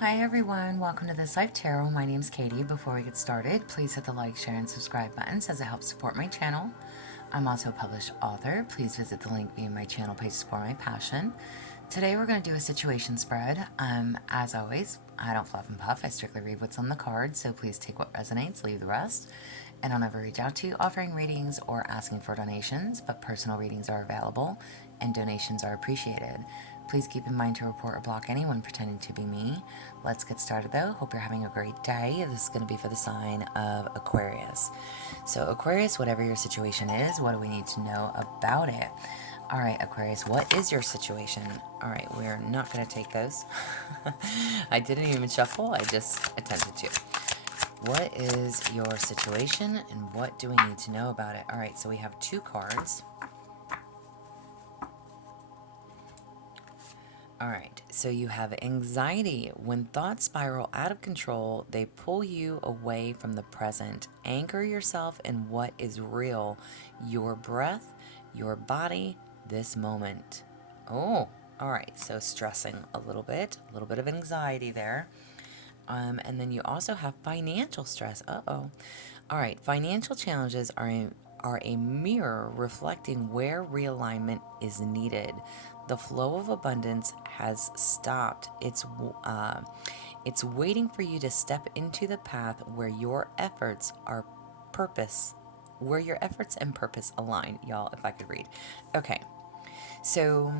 Hi everyone, welcome to This Life Tarot. My name is Katie. Before we get started, please hit the like, share, and subscribe buttons as it helps support my channel. I'm also a published author. Please visit the link via my channel page to support my passion. Today we're going to do a situation spread. As always, I don't fluff and puff. I strictly read what's on the card, so please take what resonates, leave the rest. And I'll never reach out to you offering readings or asking for donations, but personal readings are available and donations are appreciated. Please keep in mind to report or block anyone pretending to be me. Let's get started though. Hope you're having a great day. This is going to be for the sign of Aquarius. So Aquarius, whatever your situation is, what do we need to know about it? All right, Aquarius, what is your situation? All right, we're not going to take those. I didn't even shuffle. I just attempted to. What is your situation and what do we need to know about it? All right, so we have two cards. All right, so you have anxiety. When thoughts spiral out of control, they pull you away from the present. Anchor yourself in what is real, your breath, your body, this moment. Oh, all right, so stressing a little bit of anxiety there. And then you also have financial stress. Uh-oh. All right, financial challenges are a mirror reflecting where realignment is needed. The flow of abundance has stopped. It's waiting for you to step into the path where your efforts are purpose, where your efforts and purpose align. Y'all, if I could read. Okay, so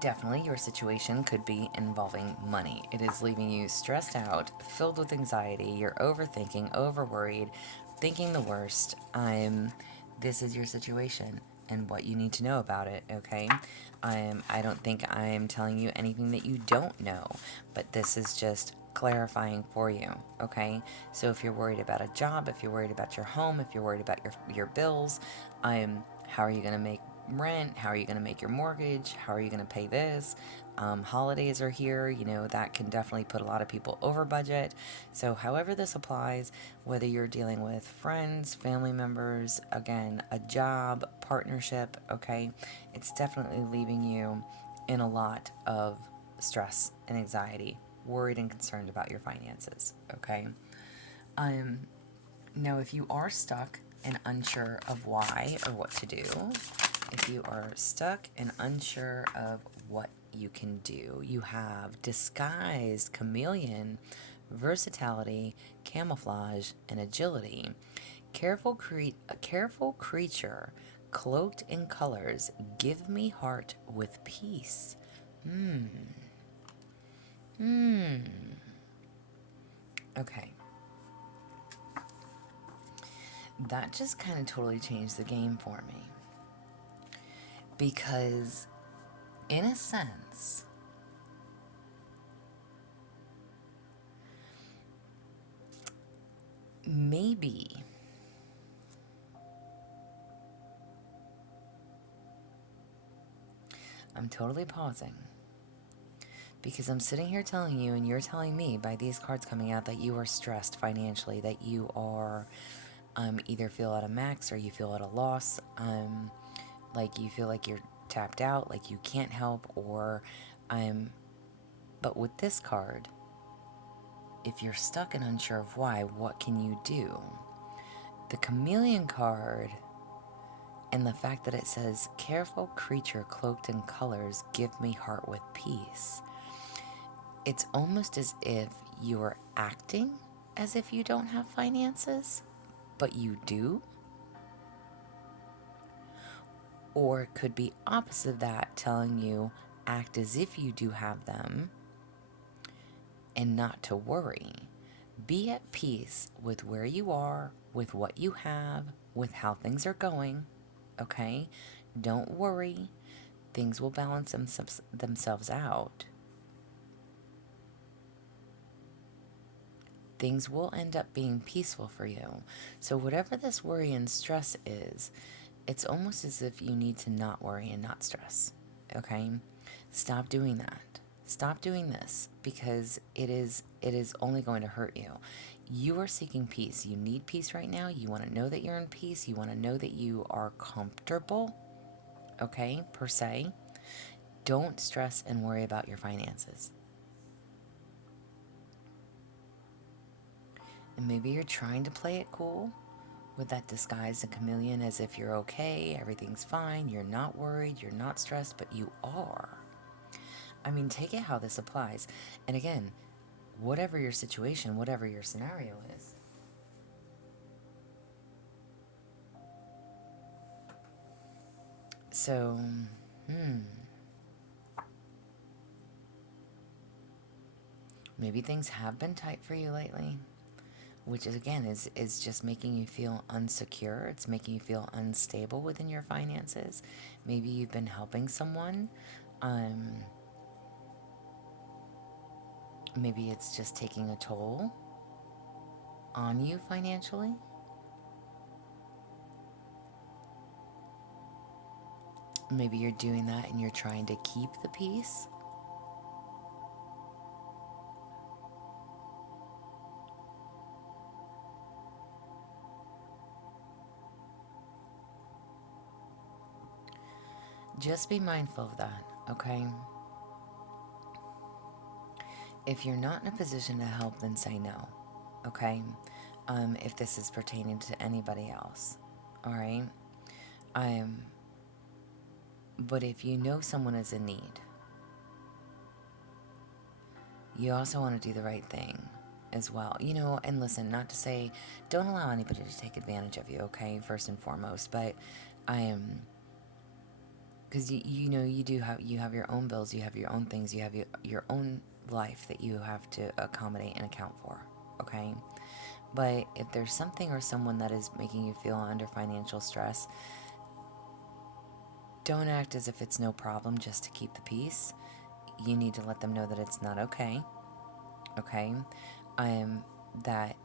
definitely, your situation could be involving money. It is leaving you stressed out, filled with anxiety. You're overthinking, overworried, thinking the worst. This is your situation and what you need to know about it, okay? I don't think I'm telling you anything that you don't know, but this is just clarifying for you, okay? So if you're worried about a job, if you're worried about your home, if you're worried about your bills, how are you going to make rent? How are you going to make your mortgage? How are you going to pay this? Holidays are here, that can definitely put a lot of people over budget. So however this applies, whether you're dealing with friends, family members, again, a job, partnership, okay, it's definitely leaving you in a lot of stress and anxiety, worried and concerned about your finances, okay? Now, if you are stuck and unsure of why or what to do, if you are stuck and unsure of what you can do, you have disguised, chameleon, versatility, camouflage, and agility. A careful creature, cloaked in colors, give me heart with peace. Okay. That just kind of totally changed the game for me. Because, in a sense, maybe I'm totally pausing because I'm sitting here telling you, and you're telling me by these cards coming out, that you are stressed financially, that you are either feel at a max or you feel at a loss, like you feel like you're tapped out, like you can't help, or but with this card, if you're stuck and unsure of why, what can you do? The chameleon card and the fact that it says, careful creature cloaked in colors, give me heart with peace. It's almost as if you are acting as if you don't have finances, but you do. Or it could be opposite of that, telling you, act as if you do have them and not to worry. Be at peace with where you are, with what you have, with how things are going, okay? Don't worry. Things will balance themselves out. Things will end up being peaceful for you. So whatever this worry and stress is, it's almost as if you need to not worry and not stress, okay? Stop doing that. Stop doing this because it is only going to hurt you. You are seeking peace. You need peace right now. You want to know that you're in peace. You want to know that you are comfortable, okay, per se. Don't stress and worry about your finances. And maybe you're trying to play it cool with that disguise and chameleon as if you're okay, everything's fine, you're not worried, you're not stressed, but you are. I mean, take it how this applies. And again, whatever your situation, whatever your scenario is. So, maybe things have been tight for you lately, which is, again, is just making you feel unsecure. It's making you feel unstable within your finances. Maybe you've been helping someone. Maybe it's just taking a toll on you financially. Maybe you're doing that and you're trying to keep the peace. Just be mindful of that, okay? If you're not in a position to help, then say no, okay? If this is pertaining to anybody else, all right? But if you know someone is in need, you also want to do the right thing as well. And listen, not to say, don't allow anybody to take advantage of you, okay? First and foremost, but because you have your own bills, you have your own things, you have your own life that you have to accommodate and account for, okay? But if there's something or someone that is making you feel under financial stress, don't act as if it's no problem just to keep the peace. You need to let them know that it's not okay, okay? That,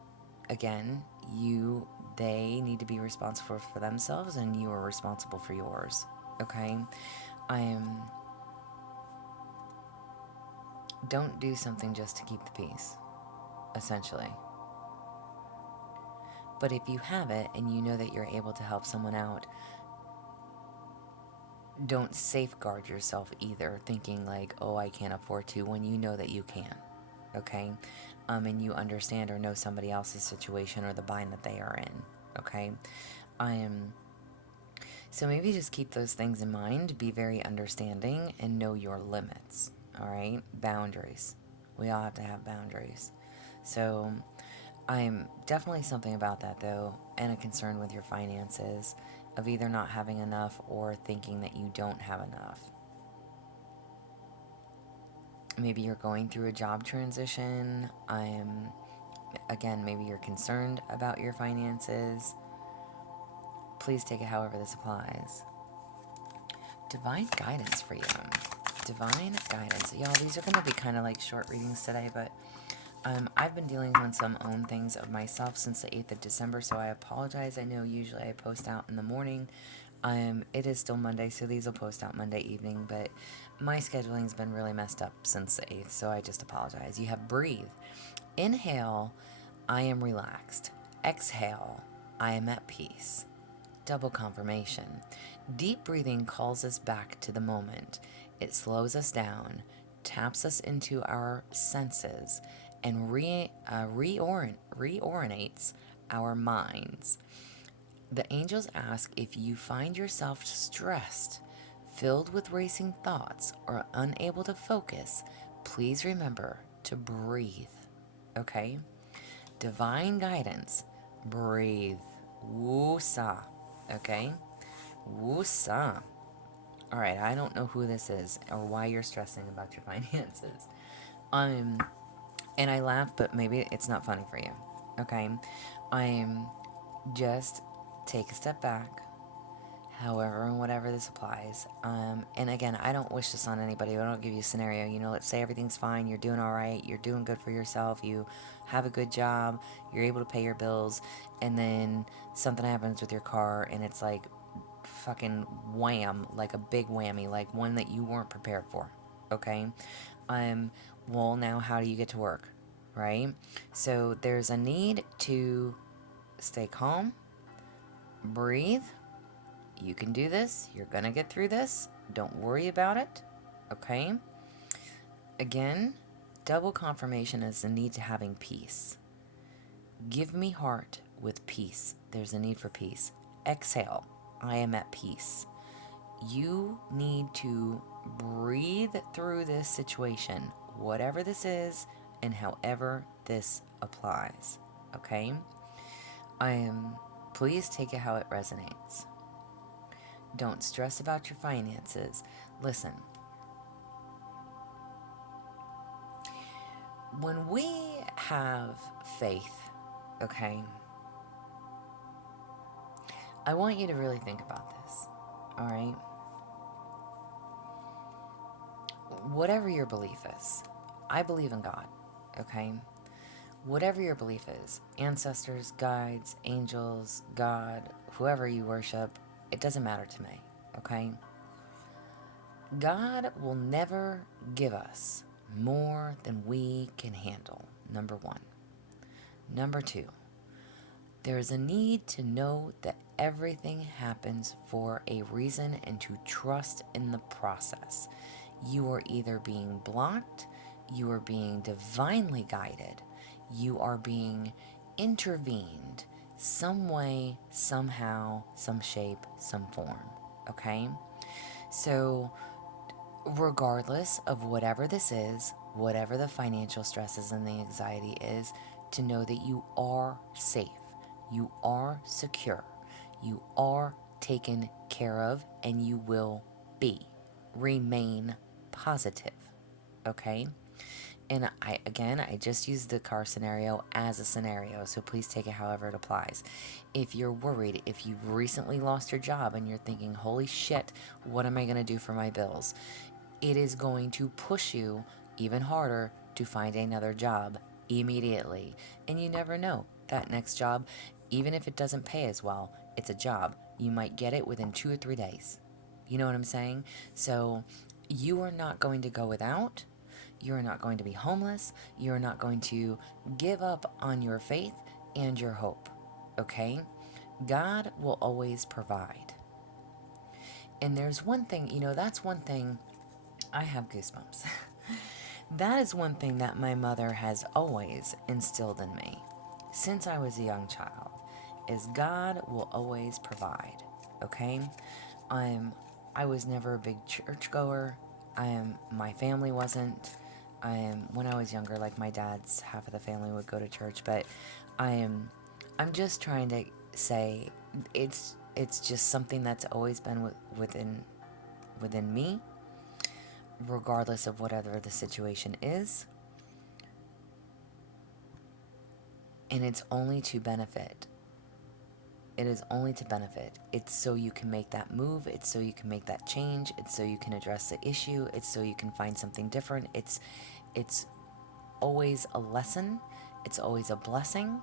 again, they need to be responsible for themselves and you are responsible for yours, okay? Don't do something just to keep the peace, essentially. But if you have it and you know that you're able to help someone out, don't safeguard yourself either, thinking like, oh, I can't afford to, when you know that you can, okay? And you understand or know somebody else's situation or the bind that they are in, okay? So maybe just keep those things in mind, be very understanding, and know your limits, all right? Boundaries. We all have to have boundaries. So I'm definitely something about that, though, and a concern with your finances of either not having enough or thinking that you don't have enough. Maybe you're going through a job transition. Again, maybe you're concerned about your finances. Please take it however this applies. Divine guidance for you. Divine guidance. Y'all, these are going to be kind of like short readings today, but I've been dealing with some own things of myself since the 8th of December, so I apologize. I know usually I post out in the morning. It is still Monday, so these will post out Monday evening, but my scheduling's been really messed up since the 8th, so I just apologize. You have breathe. Inhale, I am relaxed. Exhale, I am at peace. Double confirmation. Deep breathing calls us back to the moment. It slows us down, taps us into our senses, and reorientates our minds. The angels ask if you find yourself stressed, filled with racing thoughts, or unable to focus, please remember to breathe. Okay? Divine guidance. Breathe. Woo-sa. Okay? Woo-sa. All right, I don't know who this is or why you're stressing about your finances. And I laugh, but maybe it's not funny for you. Okay? Just take a step back, however and whatever this applies. And again, I don't wish this on anybody. I don't give you a scenario. Let's say everything's fine, you're doing all right, you're doing good for yourself, you have a good job, you're able to pay your bills, and then something happens with your car and it's like fucking wham, like a big whammy, like one that you weren't prepared for. Okay? Well, now how do you get to work? Right? So there's a need to stay calm, breathe. You can do this. You're going to get through this. Don't worry about it. Okay? Again, double confirmation is the need to having peace. Give me heart with peace. There's a need for peace. Exhale. I am at peace. You need to breathe through this situation, whatever this is, and however this applies. Okay? Please take it how it resonates. Don't stress about your finances. Listen, when we have faith, okay, I want you to really think about this, all right? Whatever your belief is, I believe in God, okay? Whatever your belief is, ancestors, guides, angels, God, whoever you worship, it doesn't matter to me, okay? God will never give us more than we can handle, number one. Number two, there is a need to know that everything happens for a reason and to trust in the process. You are either being blocked, you are being divinely guided, you are being intervened some way, somehow, some shape, some form. Okay? So, regardless of whatever this is, whatever the financial stresses and the anxiety is, to know that you are safe, you are secure, you are taken care of, and you will be. Remain positive. Okay? And I just used the car scenario as a scenario, so please take it however it applies. If you're worried, if you've recently lost your job and you're thinking, holy shit, what am I going to do for my bills? It is going to push you even harder to find another job immediately. And you never know, that next job, even if it doesn't pay as well, it's a job. You might get it within 2 or 3 days. You know what I'm saying? So you are not going to go without. You're not going to be homeless. You're not going to give up on your faith and your hope. Okay? God will always provide. And there's one thing, that's one thing. I have goosebumps. That is one thing that my mother has always instilled in me since I was a young child, is God will always provide. Okay? I was never a big churchgoer. My family wasn't. When I was younger, like my dad's half of the family would go to church, but I'm just trying to say it's just something that's always been within me, regardless of whatever the situation is. And it's only to benefit. It is only to benefit. It's so you can make that move. It's so you can make that change. It's so you can address the issue. It's so you can find something different. It's always a lesson. It's always a blessing.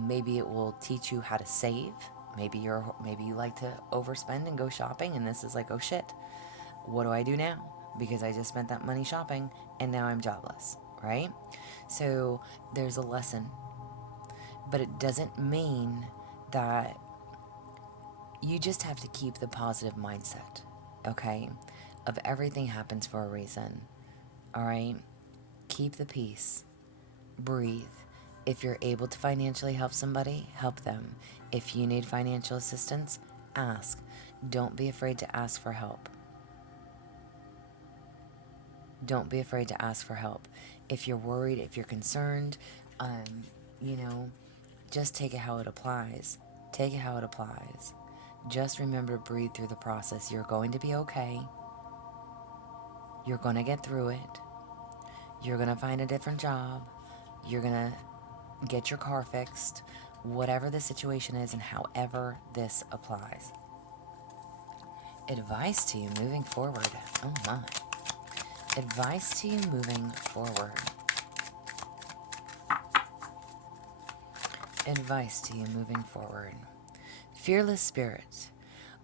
Maybe it will teach you how to save. Maybe you like to overspend and go shopping, and this is like, oh shit, what do I do now? Because I just spent that money shopping and now I'm jobless, right? So there's a lesson, but it doesn't mean that you just have to keep the positive mindset, okay? Of everything happens for a reason, all right? Keep the peace. Breathe. If you're able to financially help somebody, help them. If you need financial assistance, ask. Don't be afraid to ask for help. Don't be afraid to ask for help. If you're worried, if you're concerned, just take it how it applies. Take it how it applies. Just remember to breathe through the process. You're going to be okay. You're going to get through it. You're going to find a different job. You're going to get your car fixed. Whatever the situation is and however this applies. Advice to you moving forward. Oh my. Advice to you moving forward. Advice to you moving forward. Fearless spirit.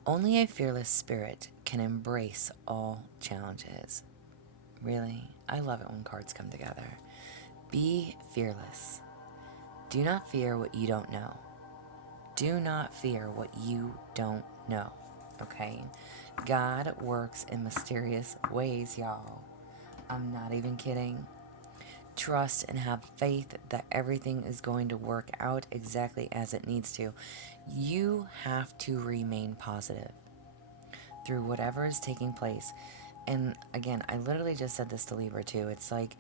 Only a fearless spirit can embrace all challenges. Really, I love it when cards come together. Be fearless. Do not fear what you don't know. Do not fear what you don't know. Okay? God works in mysterious ways, y'all. I'm not even kidding. trust and have faith that everything is going to work out exactly as it needs to. You have to remain positive through whatever is taking place. And again, I literally just said this to Libra too. It's like,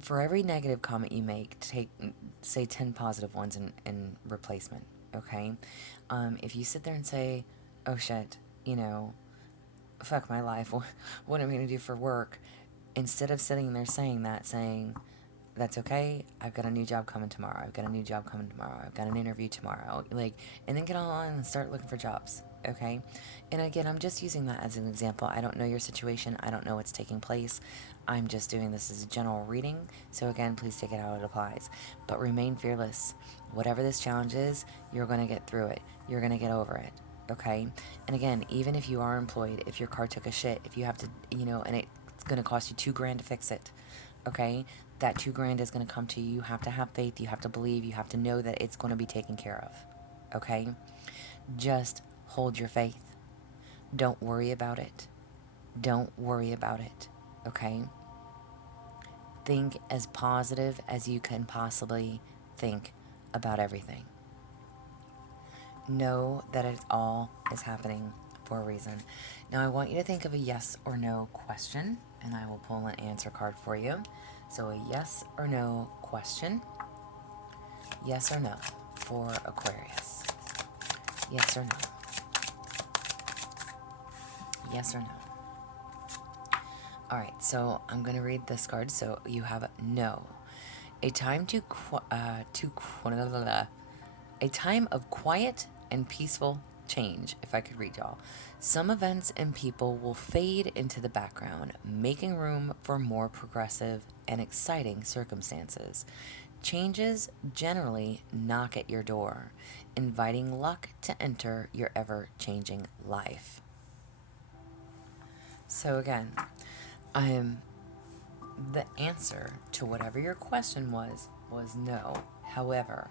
for every negative comment you make, say 10 positive ones in replacement, okay? If you sit there and say, oh shit, fuck my life, what am I going to do for work? Instead of sitting there saying that, saying, that's okay, I've got a new job coming tomorrow, I've got a new job coming tomorrow, I've got an interview tomorrow, and then get online and start looking for jobs, okay? And again, I'm just using that as an example. I don't know your situation, I don't know what's taking place, I'm just doing this as a general reading, so again, please take it how it applies. But remain fearless. Whatever this challenge is, you're going to get through it, you're going to get over it, okay? And again, even if you are employed, if your car took a shit, if you have to, and it's going to cost you $2,000 to fix it, okay? That $2,000 is going to come to you. You have to have faith. You have to believe. You have to know that it's going to be taken care of. Okay? Just hold your faith. Don't worry about it. Don't worry about it. Okay? Think as positive as you can possibly think about everything. Know that it all is happening for a reason. Now, I want you to think of a yes or no question, and I will pull an answer card for you. So a yes or no question. Yes or no for Aquarius. Yes or no. Yes or no. All right, so I'm going to read this card. So you have no. A time a time of quiet and peaceful change, if I could read y'all. Some events and people will fade into the background, making room for more progressive and exciting circumstances. Changes generally knock at your door, inviting luck to enter your ever-changing life. So again, the answer to whatever your question was no. However,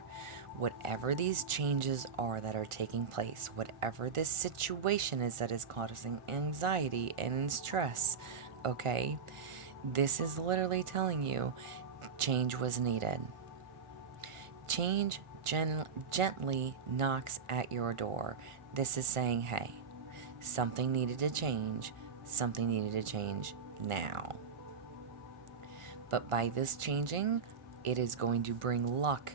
whatever these changes are that are taking place, whatever this situation is that is causing anxiety and stress, okay, this is literally telling you change was needed. Change gently knocks at your door. This is saying, hey, something needed to change. Something needed to change now. But by this changing, it is going to bring luck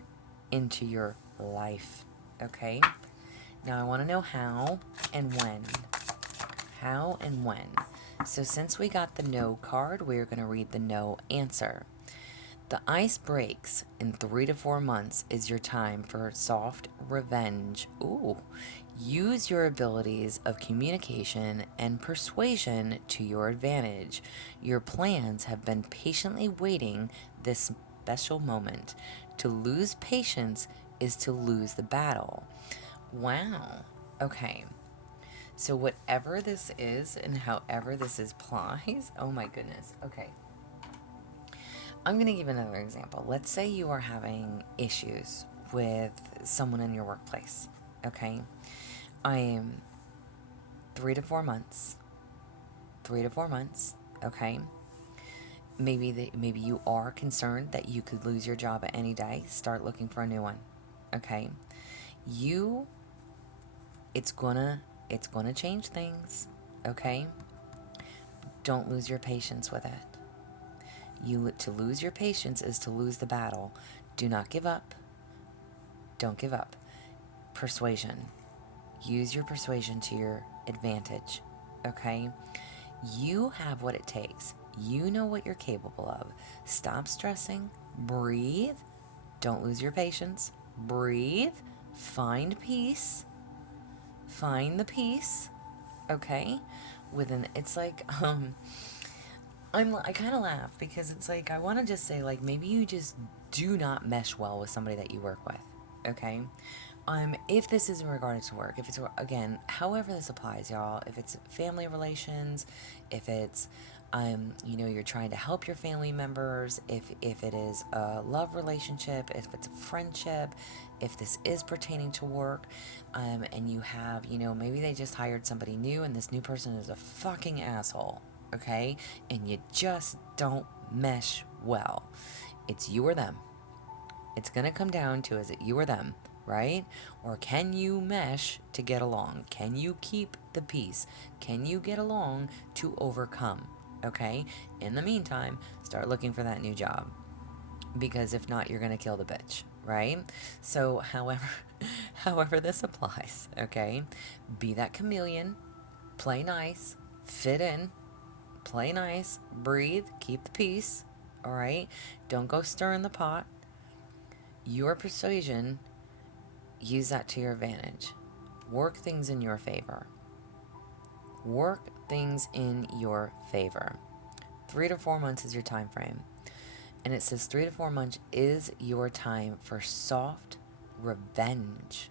into your life. Okay? Now I want to know how and when. How and when. So since we got the no card, we're going to read the no answer. The ice breaks in 3 to 4 months is your time for soft revenge. Ooh. Use your abilities of communication and persuasion to your advantage. Your plans have been patiently waiting this special moment. To lose patience is to lose the battle. Wow. Okay. So whatever this is and however this applies, oh my goodness. Okay. I'm going to give another example. Let's say you are having issues with someone in your workplace, okay? I am 3 to 4 months. 3 to 4 months, okay? Maybe you are concerned that you could lose your job at any day. Start looking for a new one, okay? It's gonna change things, okay? Don't lose your patience with it. To lose your patience is to lose the battle. Do not give up. Don't give up. Persuasion. Use your persuasion to your advantage. Okay? You have what it takes. You know what you're capable of. Stop stressing. Breathe. Don't lose your patience. Breathe. Find peace. Find the peace. Okay? It's like, I kind of laugh because it's like, I want to just say, like, maybe you just do not mesh well with somebody that you work with, okay? If this is in regards to work, if it's, again, however this applies, y'all, if it's family relations, if it's, you're trying to help your family members, if it is a love relationship, if it's a friendship, if this is pertaining to work, and you have, maybe they just hired somebody new and this new person is a fucking asshole, okay? And you just don't mesh well. It's you or them. It's going to come down to, is it you or them, right? Or can you mesh to get along? Can you keep the peace? Can you get along to overcome? Okay? In the meantime, start looking for that new job. Because if not, you're going to kill the bitch, right? So, however this applies, okay? Be that chameleon, play nice, fit in, play nice, breathe, keep the peace, all right? Don't go stirring the pot. Your persuasion, use that to your advantage. Work things in your favor. Work things in your favor. 3 to 4 months is your time frame. And it says 3 to 4 months is your time for soft revenge.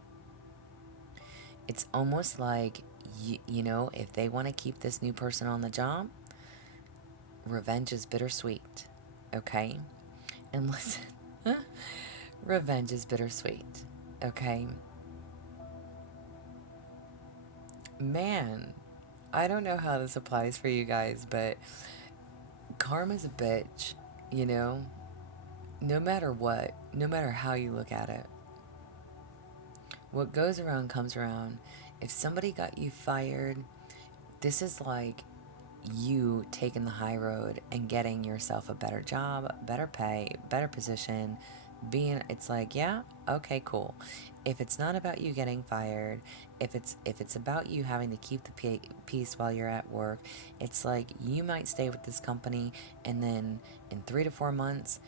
It's almost like, you know, if they want to keep this new person on the job, revenge is bittersweet. Okay? And listen, revenge is bittersweet. Okay? Man, I don't know how this applies for you guys, but karma's a bitch, you know? No matter what, no matter how you look at it. What goes around comes around. If somebody got you fired, this is like you taking the high road and getting yourself a better job, better pay, better position. It's like, yeah, okay, cool. If it's not about you getting fired, if it's about you having to keep the peace while you're at work, it's like you might stay with this company, and then in 3 to 4 months,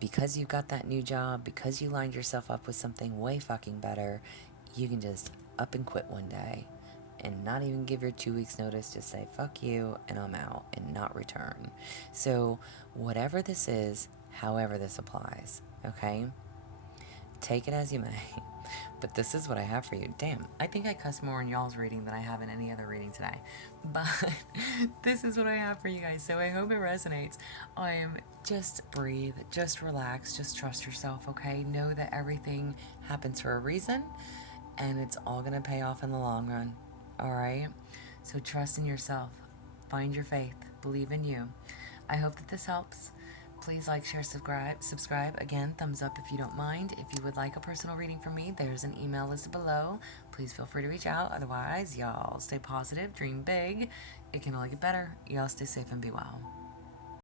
because you got that new job, because you lined yourself up with something way fucking better, you can just up and quit one day and not even give your 2 weeks notice. Just say fuck you and I'm out and not return. So whatever this is, however this applies, okay, take it as you may. But this is what I have for you. Damn, I think I cussed more in y'all's reading than I have in any other reading today. But this is what I have for you guys. So I hope it resonates. Just breathe, just relax, just trust yourself, okay? Know that everything happens for a reason and it's all going to pay off in the long run. All right? So trust in yourself. Find your faith. Believe in you. I hope that this helps. Please like, share, subscribe. Again, thumbs up if you don't mind. If you would like a personal reading from me, there's an email listed below. Please feel free to reach out. Otherwise, y'all stay positive, dream big. It can only get better. Y'all stay safe and be well.